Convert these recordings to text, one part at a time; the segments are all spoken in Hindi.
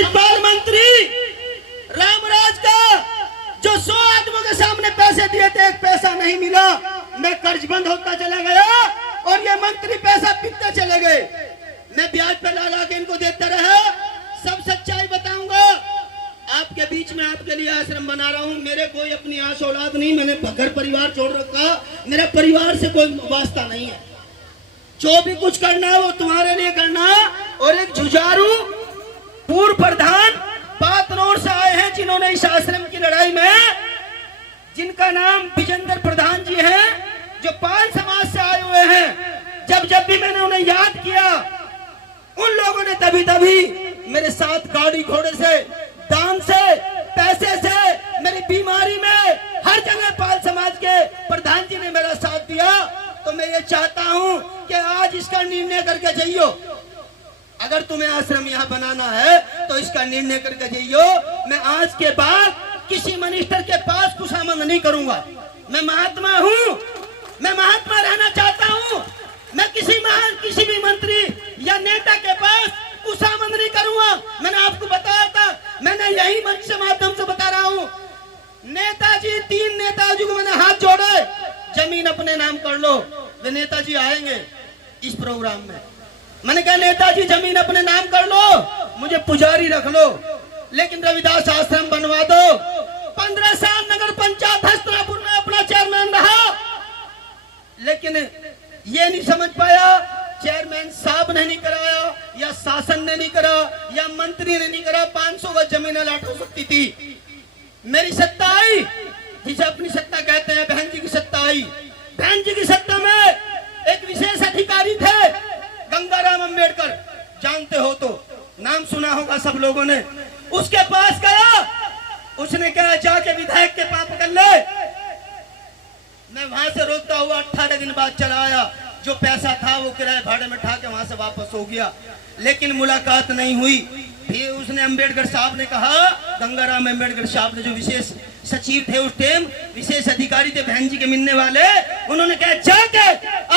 अमृतपाल मंत्री रामराज का जो 100 आदमियों के सामने पैसे दिए थे, एक पैसा नहीं मिला। मैं कर्जबंद होता चला गया और ये मंत्री पैसा पीते चले गए। मैं ब्याज पे ला के इनको देता रहा। सब सच्चाई बताऊंगा आपके बीच में। आपके लिए आश्रम बना रहा हूँ। मेरे कोई अपनी आस औलाद नहीं, मैंने घर परिवार छोड़ रखा। मेरा परिवार से कोई वास्ता नहीं है। जो भी कुछ करना है वो तुम्हारे लिए करना। और एक जुझारू पूर्व प्रधान पातनौर से आए हैं जिन्होंने इस आश्रम की लड़ाई में, जिनका नाम विजेंद्र प्रधान जी हैं, जो पाल समाज से आए हुए हैं। जब भी मैंने उन्हें याद किया, उन लोगों ने तभी मेरे साथ गाड़ी घोड़े से, दान से, पैसे से, मेरी बीमारी में हर जगह पाल समाज के प्रधान जी ने मेरा साथ दिया। तो मैं ये चाहता हूं कि आज इसका निर्णय करके जाइयो। अगर तुम्हें आश्रम यहाँ बनाना है तो इसका निर्णय करके जाइयो। मैं आज के बाद किसी मिनिस्टर के पास खुशामद नहीं करूंगा। मैं महात्मा हूँ, मैं महात्मा रहना चाहता हूँ। मैं किसी भी मंत्री या नेता के पास खुशामद नहीं करूंगा। मैंने आपको बताया था, मैंने यही मंच से माध्यम से बता रहा हूँ। नेताजी, 3 नेताजी को मैंने हाथ जोड़े, जमीन अपने नाम कर लो। वे नेताजी आएंगे इस प्रोग्राम में। मैंने कहा नेताजी जमीन अपने नाम कर लो, मुझे पुजारी रख लो, लेकिन रविदास आश्रम बनवा दो। 15 साल नगर पंचायत हस्तिनापुर में अपना चेयरमैन रहा, लेकिन ये नहीं समझ पाया, चेयरमैन साहब ने नहीं कराया, या शासन ने नहीं करा, या मंत्री ने नहीं करा। 500 गज जमीन अलॉट हो सकती थी। मेरी सत्ता आई, जिसे अपनी सत्ता कहते हैं, बहन जी की सत्ता आई। बहन जी की सत्ता में एक विशेष अधिकारी थे, गंगाराम अंबेडकर, जानते हो तो, नाम सुना होगा सब लोगों ने। उसके पास गया, उसने कहा जाके विधायक के पाप कर ले। मैं वहां से रोकता हुआ 18 दिन बाद चला आया। जो पैसा था वो किराए भाड़े में ठा के वहां से वापस हो गया, लेकिन मुलाकात नहीं हुई। फिर उसने अंबेडकर साहब ने कहा, गंगाराम अंबेडकर साहब ने, जो विशेष सचिव थे उस टाइम, विशेष अधिकारी थे बहन जी के मिलने वाले, उन्होंने कहा जाके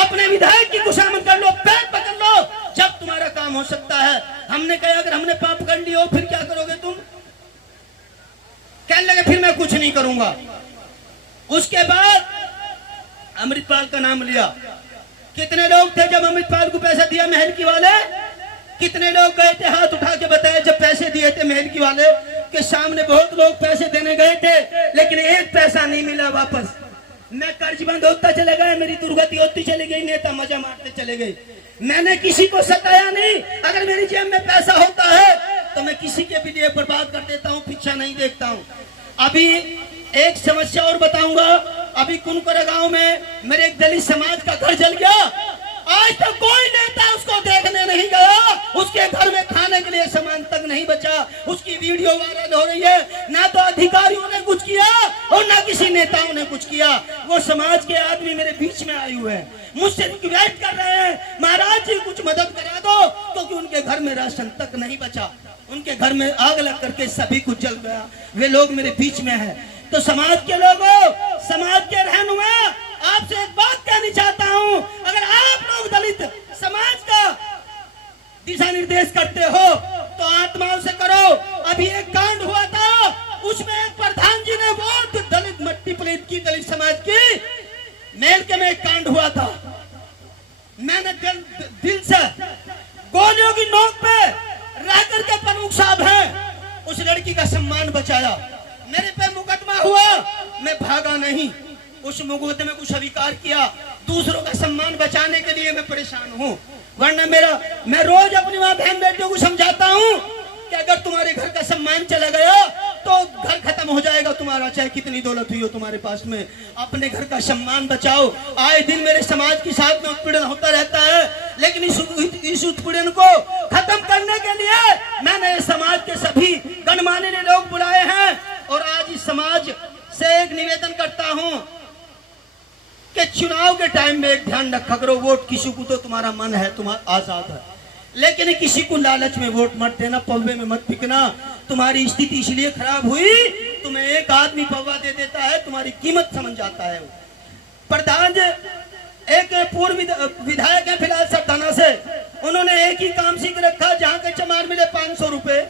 अपने विधायक की खुशामद कर लो, पैर पकड़ लो, जब तुम्हारा काम हो सकता है। हमने कहा अगर हमने पाप कर लिया फिर क्या करोगे तुम? कहने लगे फिर मैं कुछ नहीं करूंगा। उसके बाद अमृतपाल का नाम लिया। कितने लोग थे जब अमृतपाल को पैसा दिया महल वाले? कितने लोग गए थे? हाथ उठा के बताए। जब पैसे दिए थे महल वाले के सामने, बहुत लोग पैसे देने गए थे, लेकिन एक पैसा नहीं मिला वापस। मैं कर्जबंद होता चले गया, मेरी दुर्गति होती चली गई, नेता मजा मारते चले गए। मैंने किसी को सताया नहीं। अगर मेरी जेब में पैसा होता है तो मैं किसी के भी लिए बर्बाद कर देता हूँ, पीछा नहीं देखता हूँ। अभी एक समस्या और बताऊंगा। अभी कुनकुरा गांव में मेरे एक दलित समाज का घर जल गया। आज तक कोई नेता उसको देखने नहीं गया। उसके घर में खाने के लिए सामान तक नहीं बचा। उसकी वीडियो वायरल हो रही है। ना तो अधिकारियों ने कुछ किया और ना किसी नेताओं ने कुछ किया। वो समाज के आदमी मेरे बीच में आए हुए हैं, मुझसे रिक्वेस्ट कर रहे हैं, महाराज जी कुछ मदद करा दो, क्योंकि उनके घर में राशन तक नहीं बचा। उनके घर में आग लग करके सभी कुछ जल गया। वे लोग मेरे बीच में है। तो समाज के लोगों, समाज के रहनुमा, आपसे एक बात कहनी चाहता हूं। अगर आप लोग दलित समाज का दिशा निर्देश करते हो तो आत्माओं से करो। अभी एक कांड हुआ था, उसमें एक प्रधान जी ने वोट दलित मट्टी प्लेट की, दलित समाज की मेल के में एक कांड हुआ था। मैंने दिल से गोलियों की नोक पे रह करके प्रमुख साहब हैं, उस लड़की का सम्मान बचाया। मेरे पे मुकदमा हुआ, मैं भागा नहीं, उस मुकदमे को स्वीकार किया। दूसरों का सम्मान बचाने के लिए मैं परेशान हूँ। वरना मैं रोज अपनी माँ बहन बेटियों को समझाता हूँ कि अगर तुम्हारे घर का सम्मान चला गया तो घर खत्म हो जाएगा तुम्हारा, चाहे कितनी दौलत हुई हो तुम्हारे पास में। अपने घर का सम्मान बचाओ। आए दिन मेरे समाज के साथ में उत्पीड़न होता रहता है, लेकिन इस उत्पीड़न को खत्म करने के लिए मैंने समाज के सभी गणमान्य लोग बुलाए हैं। और आज इस समाज से एक निवेदन करता हूं कि चुनाव के टाइम में एक ध्यान रखा करो, वोट किसी को तो तुम्हारा मन है, तुम्हारा आजाद है, लेकिन किसी को लालच में वोट मत देना, पौवे में मत बिकना। तुम्हारी स्थिति इसलिए खराब हुई, तुम्हें एक आदमी पौवा दे देता है, तुम्हारी कीमत समझ जाता है। प्रधान एक पूर्व विधायक है फिलहाल सरदाना से, उन्होंने एक ही काम सीख रखा, जहां के चमार मिले 500 रुपए,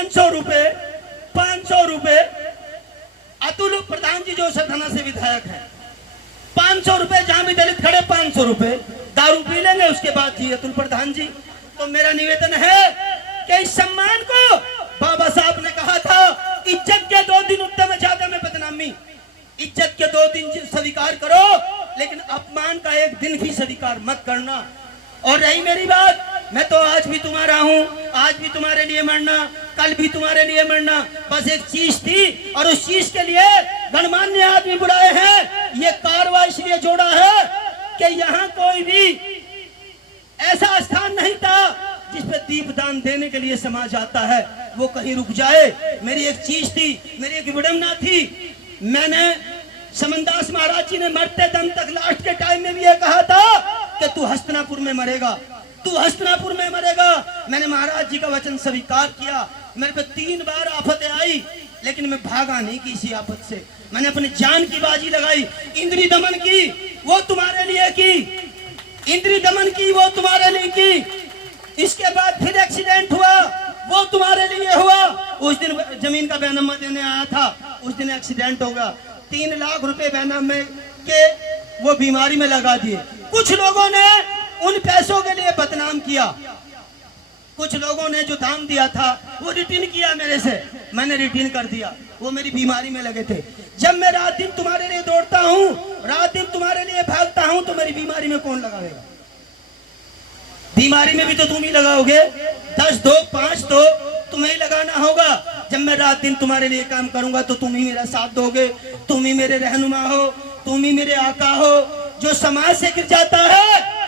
500 रुपए 500 रुपए। अतुल प्रधान जी जो सरथाना से विधायक है, 500 रुपए, जहां भी दलित खड़े 500 रुपए, दारू पी लेंगे उसके बाद जी अतुल प्रधान जी। तो मेरा निवेदन है कि इस सम्मान को, बाबा साहब ने कहा था इज्जत के 2 दिन उत्तम ज्यादा में बदनामी, इज्जत के 2 दिन स्वीकार करो, लेकिन अपमान का 1 दिन भी स्वीकार मत करना। और रही मेरी बात, मैं तो आज भी तुम्हारा हूं, आज भी तुम्हारे लिए मरना, कल भी तुम्हारे लिए मरना। बस एक चीज थी और उस चीज के लिए गणमान्य आदमी बुलाए हैं। ये कारवा इसलिए जोड़ा है कि यहाँ कोई भी ऐसा स्थान नहीं था जिस पे दीपदान देने के लिए समाज आता है, वो कहीं रुक जाए। मेरी एक चीज थी, मेरी एक विडंबना थी। मैंने समनदास महाराज जी ने मरते दम तक लास्ट के टाइम में भी ये कहा था कि तू हस्तिनापुर में मरेगा, तू हस्तिनापुर में मरेगा। मैंने महाराज जी का वचन स्वीकार किया। मेरे पे 3 बार आफतें आई, लेकिन मैं भागा नहीं किसी आफत से। मैंने अपनी जान की बाजी लगाई। इंद्री दमन की वो तुम्हारे लिए की, इंद्री दमन की वो तुम्हारे लिए की। इसके बाद फिर एक्सीडेंट हुआ, वो तुम्हारे लिए हुआ। उस दिन जमीन का बैनामा देने आया था, उस दिन एक्सीडेंट होगा। 3 लाख रुपए बैनामे के वो बीमारी में लगा दिए। कुछ लोगों ने उन पैसों के लिए बदनाम किया, कुछ लोगों ने जो दाम दिया था वो रिटर्न किया मेरे से, मैंने रिटर्न कर दिया। वो मेरी बीमारी में लगे थे। जब मैं रात दिन तुम्हारे लिए दौड़ता हूँ, रात दिन तुम्हारे लिए भागता हूँ, तो मेरी बीमारी में कौन लगाएगा? बीमारी में भी तो तुम ही लगाओगे। 10 दो 5 दो तुम्हें ही लगाना होगा। जब मैं रात दिन तुम्हारे लिए काम करूंगा तो तुम ही मेरा साथ दोगे, तुम ही मेरे रहनुमा हो, तुम ही मेरे आका हो। जो समाज से गिर जाता है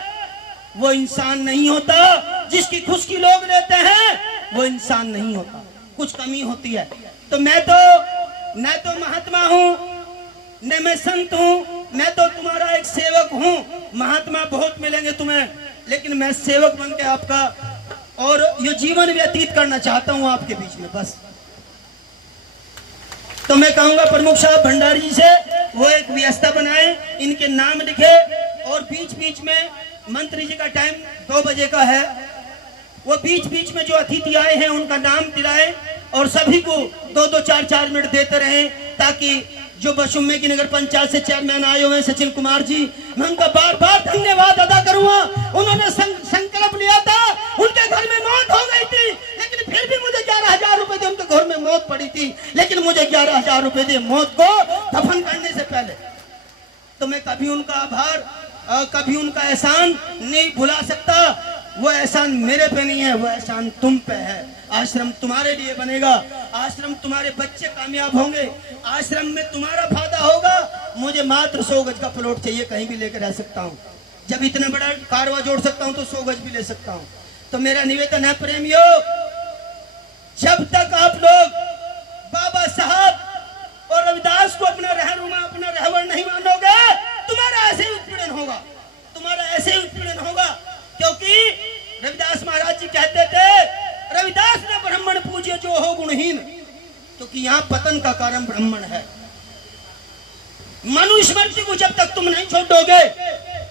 वो इंसान नहीं होता, जिसकी खुशकी लोग लेते हैं वो इंसान नहीं होता, कुछ कमी होती है। तो मैं तो न तो महात्मा हूँ न मैं संत हूँ, मैं तो तुम्हारा एक सेवक हूँ। महात्मा बहुत मिलेंगे तुम्हें, लेकिन मैं सेवक बन के आपका और ये जीवन व्यतीत करना चाहता हूँ आपके बीच में बस। तो मैं कहूंगा प्रमुख साहब भंडारी जी से वो एक व्यवस्था बनाए, इनके नाम लिखे, और बीच बीच में मंत्री जी का टाइम 2 बजे का है, वो बीच बीच में जो अतिथि आए हैं उनका नाम दिलाए और सभी को 2-2 4-4 मिनट देते रहे, ताकि जो बशुम्मे की नगर पंचायत से चेयरमैन आए हुए सचिन कुमार जी, मैं उनका बार बार धन्यवाद अदा करूंगा। उन्होंने संकल्प लिया था, उनके घर में मौत हो गई थी, लेकिन फिर भी मुझे 11,000 रुपए थे। उनके घर में मौत पड़ी थी, लेकिन मुझे 11,000 रुपए थे मौत को दफन करने से पहले। तो मैं कभी उनका आभार, कभी उनका एहसान नहीं भुला सकता। वो एहसान मेरे पे नहीं है, वो एहसान तुम पे है। आश्रम तुम्हारे लिए बनेगा, आश्रम तुम्हारे बच्चे कामयाब होंगे, आश्रम में तुम्हारा फायदा होगा। मुझे मात्र 100 गज का प्लॉट चाहिए, कहीं भी लेकर रह सकता हूँ। जब इतना बड़ा कारवा जोड़ सकता हूँ तो 100 गज भी ले सकता हूँ। तो मेरा निवेदन है प्रेमियों, जब तक आप लोग बाबा साहब और रविदास को अपना रहनुमा, अपना रहबर नहीं मानोगे, तुम्हारा ऐसे ही उत्पीड़न होगा, तुम्हारा ऐसे ही उत्पीड़न होगा। क्योंकि रविदास महाराज जी कहते थे, रविदास ने ब्राह्मण पूजे जो हो गुणहीन, क्योंकि यहाँ पतन का कारण ब्राह्मण है। मनुस्मृति को जब तक तुम नहीं छोड़ोगे,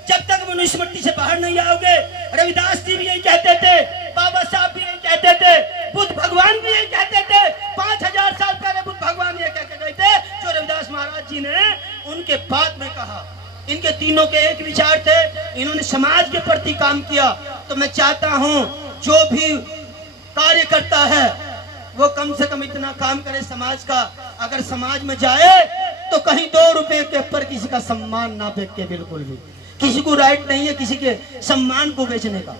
जब तक मनुस्मृति से बाहर नहीं आओगे, रविदास जी भी यही कहते थे, बाबा साहब भी यही कहते थे, बुद्ध भगवान भी यही कहते थे। 5000 साल पहले बुद्ध भगवान ये कह के गए थे, जो रविदास महाराज जी ने उनके बाद में कहा। इनके तीनों के एक विचार थे, इन्होंने समाज के प्रति काम किया। तो मैं चाहता हूं जो भी कार्य करता है वो कम से कम इतना काम करे समाज का। अगर समाज में जाए तो कहीं 2 रुपए के ऊपर किसी का सम्मान ना बेच के, बिल्कुल भी किसी को राइट नहीं है किसी के सम्मान को बेचने का।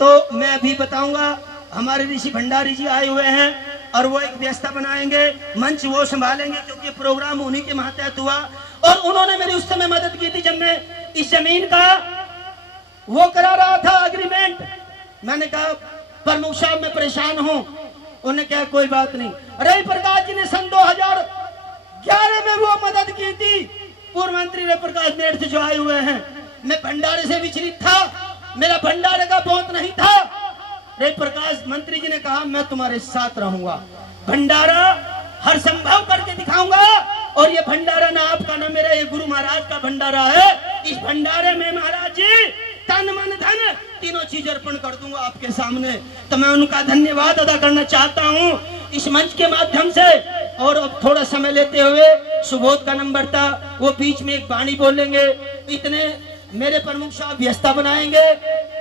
तो मैं अभी बताऊंगा, हमारे ऋषि भंडारी जी आए हुए हैं और वो एक व्यवस्था बनाएंगे, मंच वो संभालेंगे, क्योंकि प्रोग्राम उन्हीं के मातहत हुआ। और उन्होंने मेरी उस समय मदद की थी जब मैं इस जमीन का वो करा रहा था अग्रीमेंट। मैंने कहा प्रमुख साहब मैं परेशान हूं, उन्होंने कहा कोई बात नहीं। रवि प्रकाश जी ने सन 2011 में वो मदद की थी, पूर्व मंत्री रवि प्रकाश मेरठ से जो आए हुए हैं। मैं भंडारे से विचलित था, मेरा भंडारे का बहुत नहीं था। रवि प्रकाश मंत्री जी ने कहा मैं तुम्हारे साथ रहूंगा, भंडारा हर संभव करके दिखाऊंगा। और ये भंडारा ना आपका ना मेरा, ये गुरु महाराज का भंडारा है। इस भंडारे में महाराज जी तन मन धन तीनों चीज अर्पण कर दूंगा आपके सामने। तो मैं उनका धन्यवाद अदा करना चाहता हूँ इस मंच के माध्यम से। और अब थोड़ा समय लेते हुए सुबोध का नंबर था, वो बीच में एक वाणी बोलेंगे। इतने मेरे प्रमुख साहब व्यवस्था बनाएंगे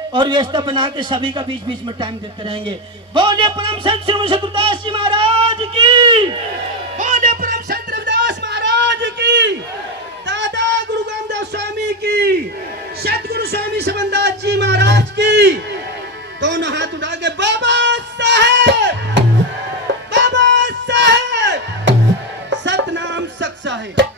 और व्यवस्था बना के सभी का बीच बीच में टाइम देते रहेंगे। बोले परम संत श्री सतगुरुदास जी महाराज की, बोले परम संत रविदास महाराज की, दादा गुरु रामदास स्वामी की, सतगुरु स्वामी सबनदास जी महाराज की। दोनों हाथ उठा के बाबा साहेब, बाबा साहेब, सतनाम सत साहेब।